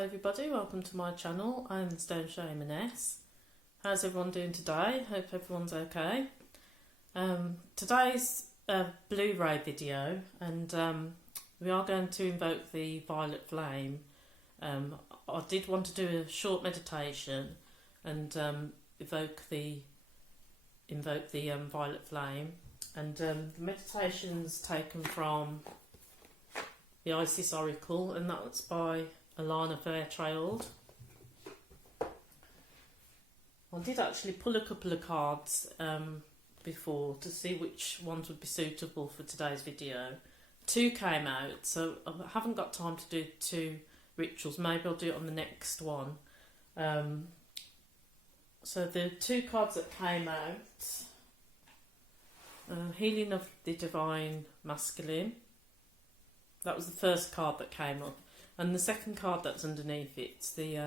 Hi everybody, welcome to my channel. I'm Stone Shamaness. How's everyone doing today? Hope everyone's okay. Today's a Blu-ray video and we are going to invoke the violet flame. I did want to do a short meditation and invoke the violet flame, and the meditation's taken from the Isis Oracle, and that's by Alana Fairchild. I did actually pull a couple of cards before to see which ones would be suitable for today's video. Two came out, so I haven't got time to do two rituals. Maybe I'll do it on the next one. So the two cards that came out, Healing of the Divine Masculine. That was the first card that came up. And the second card that's underneath it's the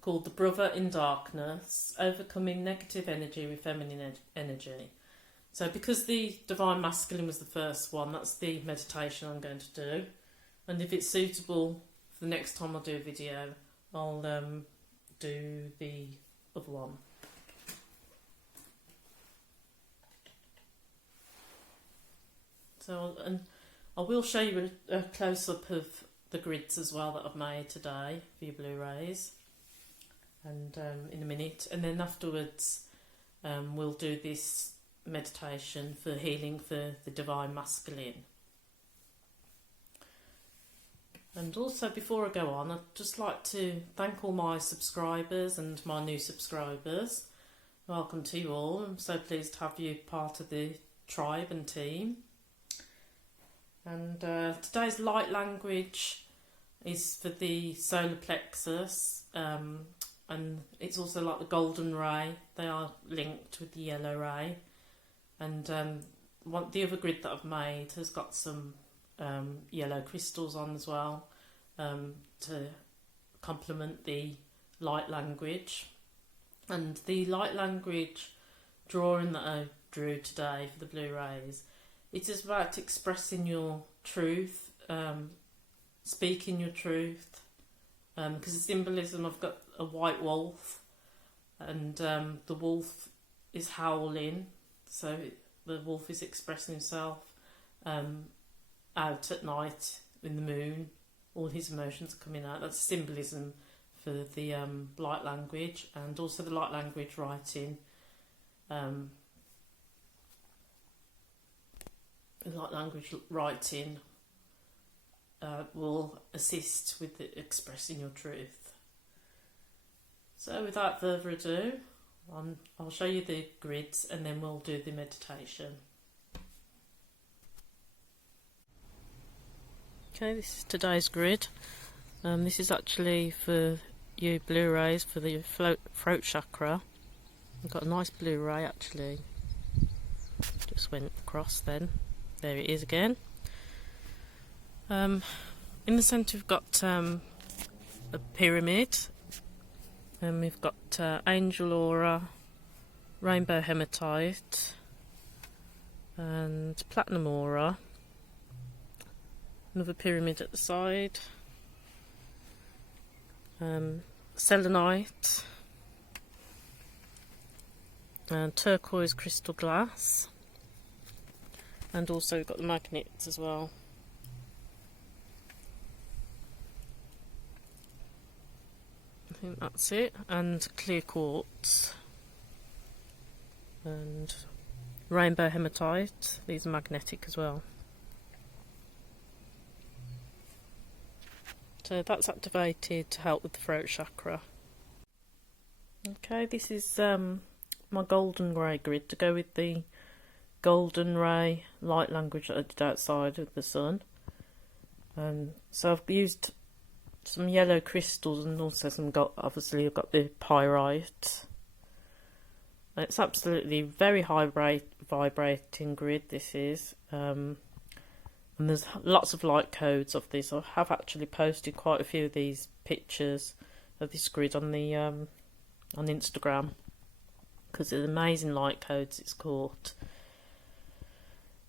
called the Brother in Darkness, Overcoming Negative Energy with Feminine Energy. So because the Divine Masculine was the first one, that's the meditation I'm going to do. And if it's suitable for the next time I do a video, I'll do the other one. So, and I will show you a close-up of the grids as well that I've made today for your Blu-rays, and in a minute, and then afterwards we'll do this meditation for healing for the Divine Masculine. And also, before I go on, I'd just like to thank all my subscribers and my new subscribers. Welcome to you all. I'm so pleased to have you part of the tribe and team. And today's light language is for the solar plexus, and it's also like the golden ray. They are linked with the yellow ray. And the other grid that I've made has got some yellow crystals on as well, to complement the light language. And the light language drawing that I drew today for the Blu-rays, it is about expressing your truth, speaking your truth, because the symbolism, I've got a white wolf, and the wolf is howling, so the wolf is expressing himself out at night in the moon. All his emotions are coming out. That's symbolism for the light language, and also the light language writing. Light language writing will assist with expressing your truth. So without further ado, I'll show you the grids and then we'll do the meditation. Okay, this is today's grid. This is actually for you Blu-rays for the throat chakra. I've got a nice Blu-ray actually. Just went across then. There it is again. In the centre we've got a pyramid, and we've got angel aura, rainbow hematite, and platinum aura. Another pyramid at the side, selenite, and turquoise crystal glass. And also we've got the magnets as well. I think that's it. And clear quartz. And rainbow hematite. These are magnetic as well. So that's activated to help with the throat chakra. Okay, this is my golden grey grid to go with the golden ray light language that I did outside of the sun. So I've used some yellow crystals and also some gold. Obviously I've got the pyrite. It's absolutely very high vibrating grid, this is, and there's lots of light codes of this. I have actually posted quite a few of these pictures of this grid on the on Instagram, because it's amazing light codes it's caught.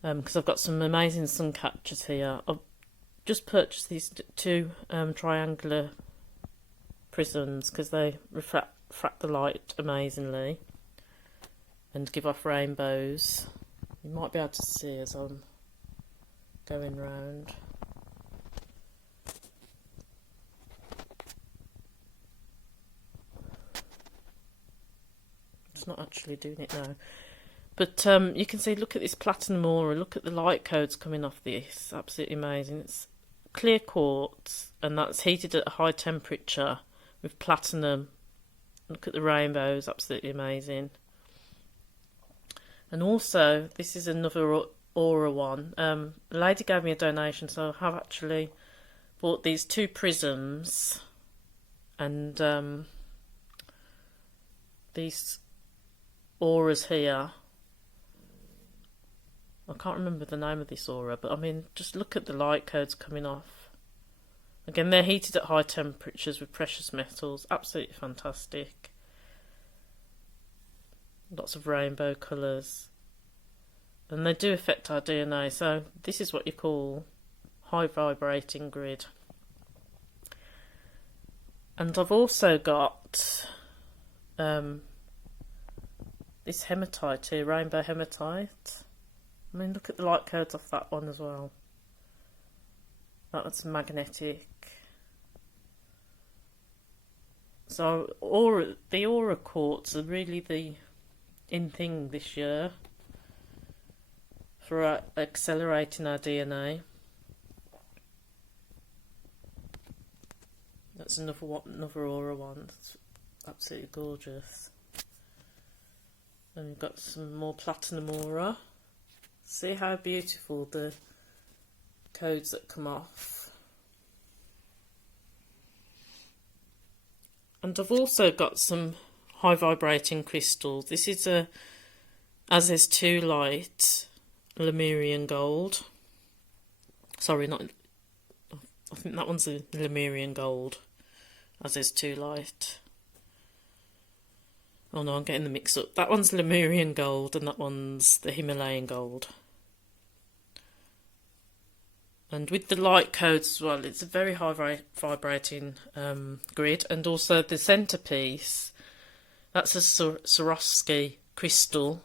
Because I've got some amazing sun catchers here. I've just purchased these two triangular prisms because they refract the light amazingly and give off rainbows. You might be able to see as I'm going round. It's not actually doing it now. But you can see, look at this platinum aura, look at the light codes coming off this, absolutely amazing. It's clear quartz and that's heated at a high temperature with platinum. Look at the rainbows, absolutely amazing. And also, this is another aura one. A lady gave me a donation, so I have actually bought these two prisms and these auras here. I can't remember the name of this aura, but I mean, just look at the light codes coming off. Again, they're heated at high temperatures with precious metals. Absolutely fantastic. Lots of rainbow colours. And they do affect our DNA, so this is what you call high vibrating grid. And I've also got this hematite here, rainbow hematite. I mean, look at the light codes off that one as well. That one's magnetic. So the aura quartz are really the in thing this year for accelerating our DNA. That's another aura one. That's absolutely gorgeous. And we've got some more platinum aura. See how beautiful the codes that come off. And I've also got some high vibrating crystals. This is a As Is Too Light Lemurian gold. Sorry, not. I think that one's a Lemurian gold. As Is Too Light. Oh no, I'm getting them mixed up. That one's Lemurian gold and that one's the Himalayan gold. And with the light codes as well, it's a very high vibrating grid. And also the centrepiece, that's a Swarovski crystal.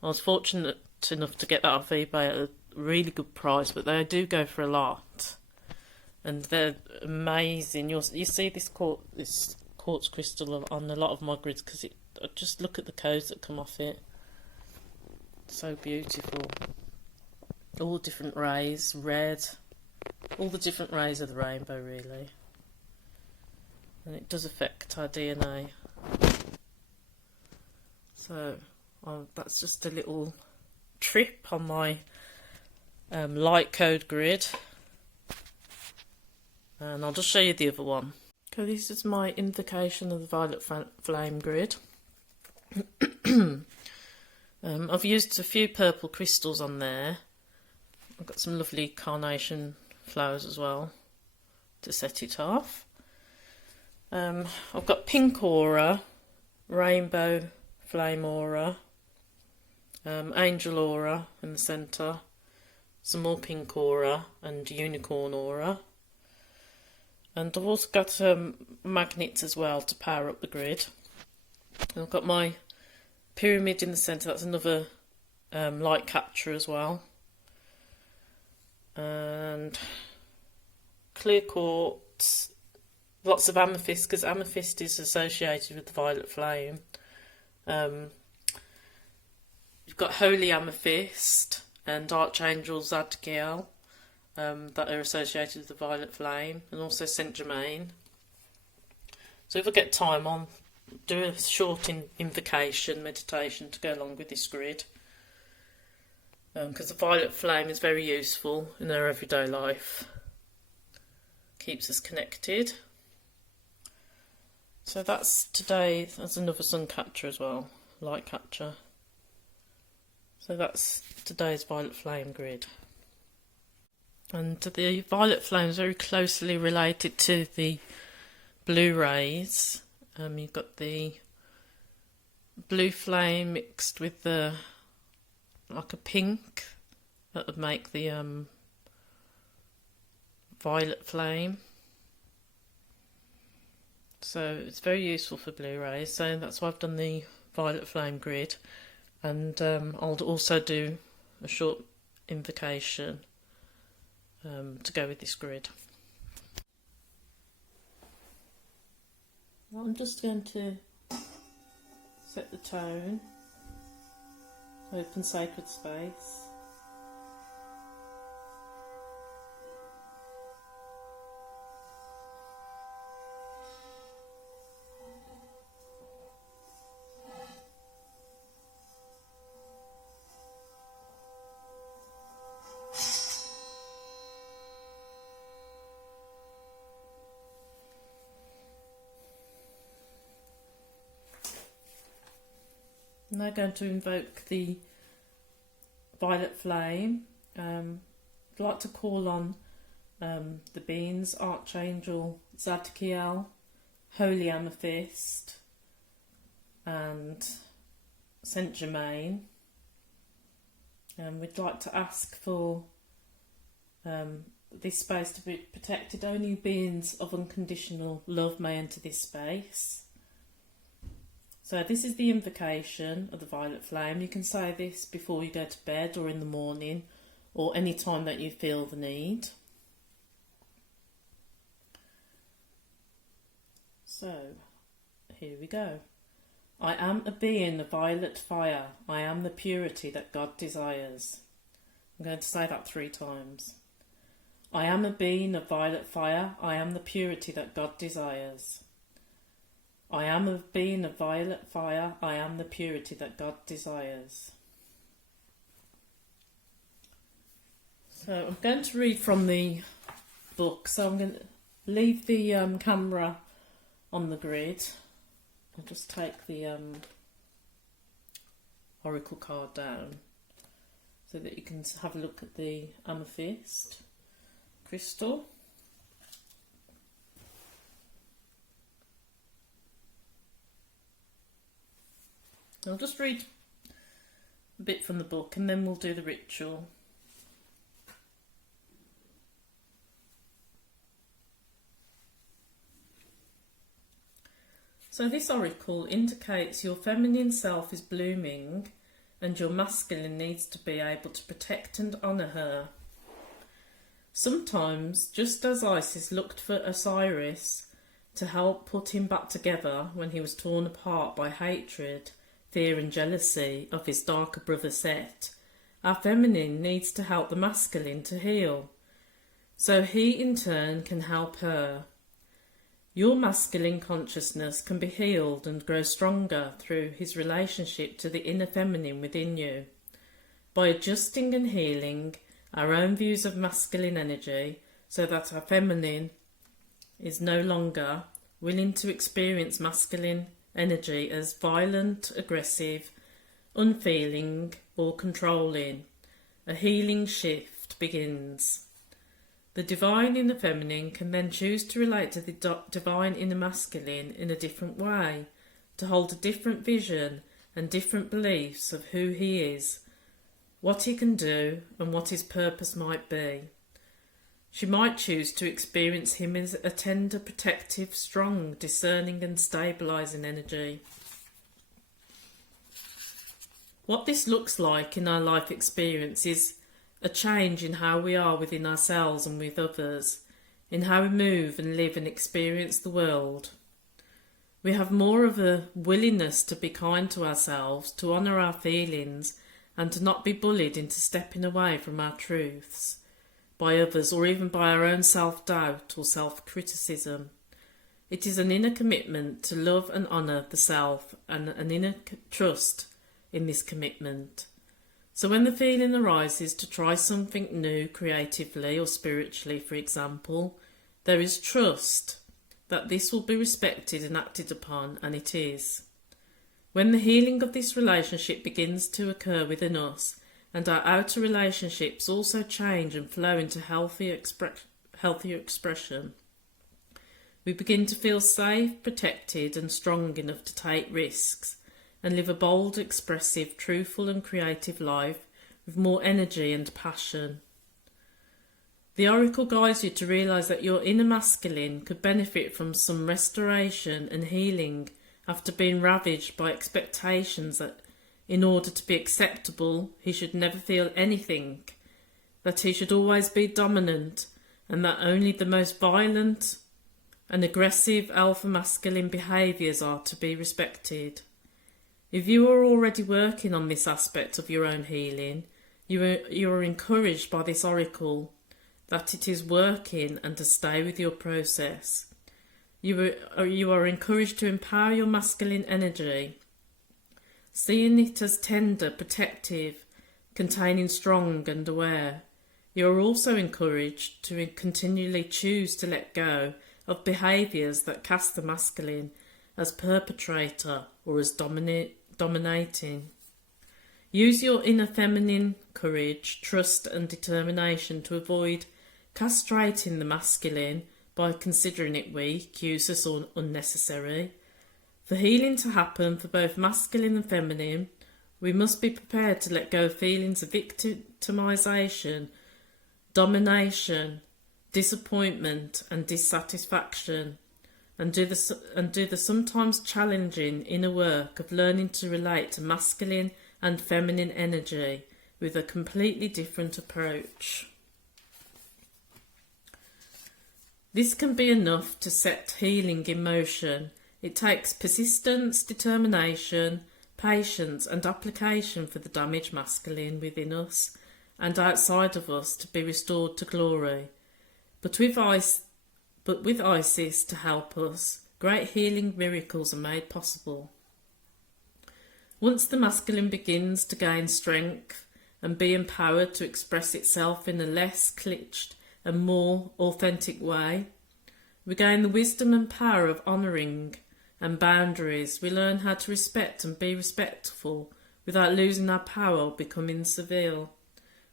I was fortunate enough to get that off eBay at a really good price, but they do go for a lot. And they're amazing. You see this quartz crystal on a lot of my grids because just look at the codes that come off it. So beautiful. All the different rays, red, all the different rays of the rainbow really. And it does affect our DNA. So that's just a little trip on my light code grid. And I'll just show you the other one. Okay, this is my invocation of the violet flame grid. I've used a few purple crystals on there. I've got some lovely carnation flowers as well to set it off. I've got pink aura, rainbow flame aura, angel aura in the centre, some more pink aura and unicorn aura. And I've also got magnets as well to power up the grid. And I've got my pyramid in the centre, that's another light catcher as well. And clear quartz, lots of amethyst because amethyst is associated with the violet flame. You've got holy amethyst and archangel Zadkiel that are associated with the violet flame, and also Saint Germain. So if I get time, I'll do a short invocation meditation to go along with this grid. Because the violet flame is very useful in our everyday life. Keeps us connected. So that's today. That's another sun catcher as well, light catcher. So that's today's violet flame grid. And the violet flame is very closely related to the blue rays. You've got the blue flame mixed with the like a pink that would make the violet flame. So it's very useful for Blu-rays, so that's why I've done the violet flame grid. And I'll also do a short invocation to go with this grid. I'm just going to set the tone, open sacred space. I'm now going to invoke the violet flame. I'd like to call on the beings, Archangel Zadkiel, Holy Amethyst and Saint Germain. We'd like to ask for this space to be protected. Only beings of unconditional love may enter this space. So this is the invocation of the violet flame. You can say this before you go to bed or in the morning or any time that you feel the need. So here we go. I am a being of violet fire. I am the purity that God desires. I'm going to say that 3 times. I am a being of violet fire. I am the purity that God desires. I am a being of violet fire. I am the purity that God desires. So I'm going to read from the book. So I'm going to leave the camera on the grid. I'll just take the oracle card down so that you can have a look at the amethyst crystal. I'll just read a bit from the book and then we'll do the ritual. So this oracle indicates your feminine self is blooming and your masculine needs to be able to protect and honour her. Sometimes, just as Isis looked for Osiris to help put him back together when he was torn apart by hatred, fear and jealousy of his darker brother Set, our feminine needs to help the masculine to heal, so he in turn can help her. Your masculine consciousness can be healed and grow stronger through his relationship to the inner feminine within you. By adjusting and healing our own views of masculine energy so that our feminine is no longer willing to experience masculine energy as violent, aggressive, unfeeling or controlling, a healing shift begins. The divine inner feminine can then choose to relate to the divine inner masculine in a different way, to hold a different vision and different beliefs of who he is, what he can do and what his purpose might be. She might choose to experience him as a tender, protective, strong, discerning and stabilising energy. What this looks like in our life experience is a change in how we are within ourselves and with others, in how we move and live and experience the world. We have more of a willingness to be kind to ourselves, to honour our feelings and to not be bullied into stepping away from our truths by others or even by our own self-doubt or self-criticism. It is an inner commitment to love and honour the self and an inner trust in this commitment. So when the feeling arises to try something new creatively or spiritually, for example, there is trust that this will be respected and acted upon, and it is. When the healing of this relationship begins to occur within us and our outer relationships also change and flow into healthier expression, we begin to feel safe, protected and strong enough to take risks and live a bold, expressive, truthful and creative life with more energy and passion. The oracle guides you to realise that your inner masculine could benefit from some restoration and healing after being ravaged by expectations that in order to be acceptable he should never feel anything, that he should always be dominant, and that only the most violent and aggressive alpha masculine behaviours are to be respected. If you are already working on this aspect of your own healing, you are encouraged by this oracle that it is working and to stay with your process. You are encouraged to empower your masculine energy, seeing it as tender, protective, containing strong and aware. You are also encouraged to continually choose to let go of behaviours that cast the masculine as perpetrator or as dominating. Use your inner feminine courage, trust and determination to avoid castrating the masculine by considering it weak, useless or unnecessary. For healing to happen for both masculine and feminine, we must be prepared to let go of feelings of victimisation, domination, disappointment and dissatisfaction, and do the sometimes challenging inner work of learning to relate to masculine and feminine energy with a completely different approach. This can be enough to set healing in motion. It takes persistence, determination, patience and application for the damaged masculine within us and outside of us to be restored to glory. But with Isis to help us, great healing miracles are made possible. Once the masculine begins to gain strength and be empowered to express itself in a less clinched and more authentic way, we gain the wisdom and power of honouring and boundaries. We learn how to respect and be respectful without losing our power or becoming servile.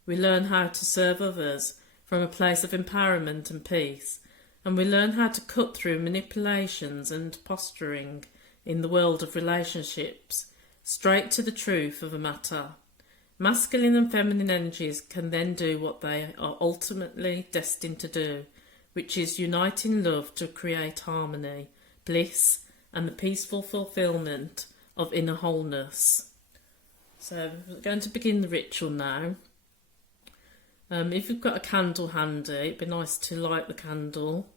We learn how to serve others from a place of empowerment and peace, and we learn how to cut through manipulations and posturing in the world of relationships, straight to the truth of a matter. Masculine and feminine energies can then do what they are ultimately destined to do, which is unite in love to create harmony, bliss, and the peaceful fulfilment of inner wholeness. So we're going to begin the ritual now. If you've got a candle handy, it'd be nice to light the candle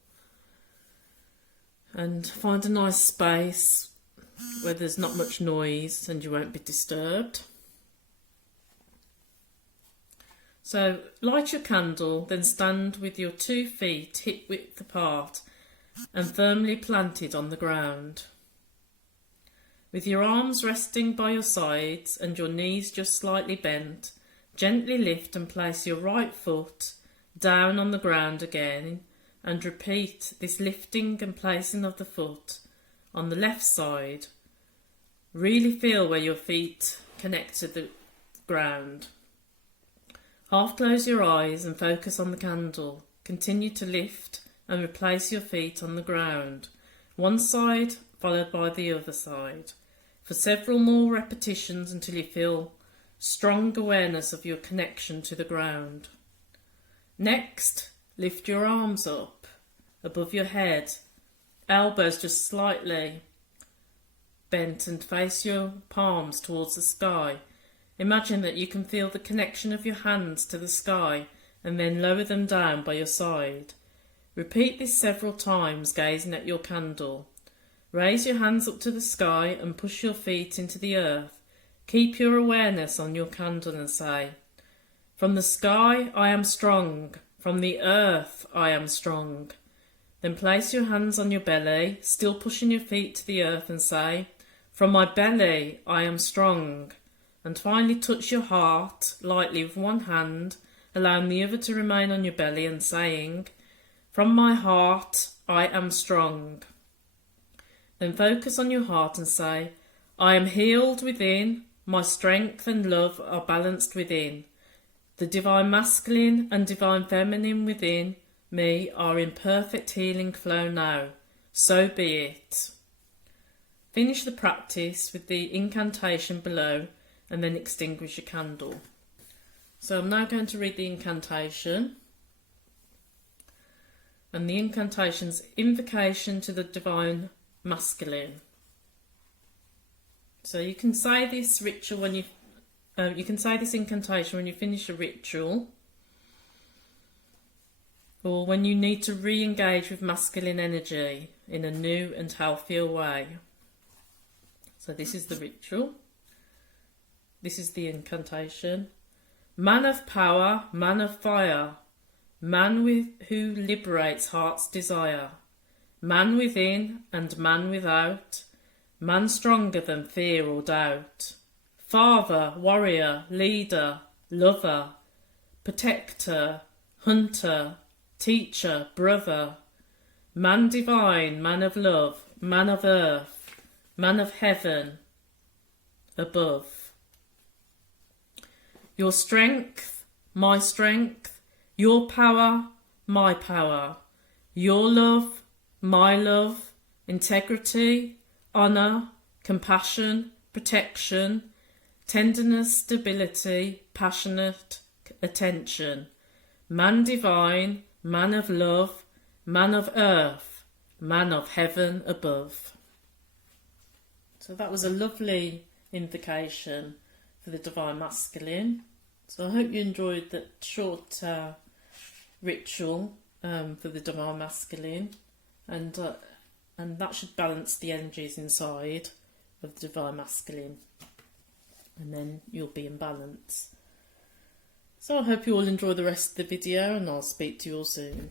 and find a nice space where there's not much noise and you won't be disturbed. So light your candle, then stand with your 2 feet hip width apart and firmly planted on the ground. With your arms resting by your sides and your knees just slightly bent, gently lift and place your right foot down on the ground again and repeat this lifting and placing of the foot on the left side. Really feel where your feet connect to the ground. Half close your eyes and focus on the candle. Continue to lift and replace your feet on the ground, one side followed by the other side, for several more repetitions until you feel strong awareness of your connection to the ground. Next, lift your arms up above your head, elbows just slightly bent, and face your palms towards the sky. Imagine that you can feel the connection of your hands to the sky and then lower them down by your side. Repeat this several times, gazing at your candle. Raise your hands up to the sky and push your feet into the earth. Keep your awareness on your candle and say, "From the sky I am strong, from the earth I am strong." Then place your hands on your belly, still pushing your feet to the earth, and say, "From my belly I am strong." And finally touch your heart lightly with one hand, allowing the other to remain on your belly, and saying, "From my heart I am strong." Then focus on your heart and say, "I am healed within, my strength and love are balanced within. The divine masculine and divine feminine within me are in perfect healing flow now. So be it." Finish the practice with the incantation below and then extinguish your candle. So I'm now going to read the incantation. And the incantation's invocation to the divine masculine. So you can say this ritual when you can say this incantation when you finish a ritual, or when you need to re-engage with masculine energy in a new and healthier way. So this is the ritual. This is the incantation. Man of power, man of fire, man who liberates heart's desire, man within and man without, man stronger than fear or doubt. Father, warrior, leader, lover, protector, hunter, teacher, brother, man divine, man of love, man of earth, man of heaven, above. Your strength, my strength, your power, my power, your love, my love, integrity, honour, compassion, protection, tenderness, stability, passionate attention, man divine, man of love, man of earth, man of heaven above. So that was a lovely invocation for the divine masculine. So I hope you enjoyed that short ritual for the divine masculine, and that should balance the energies inside of the divine masculine, and then you'll be in balance. So I hope you all enjoy the rest of the video, and I'll speak to you all soon.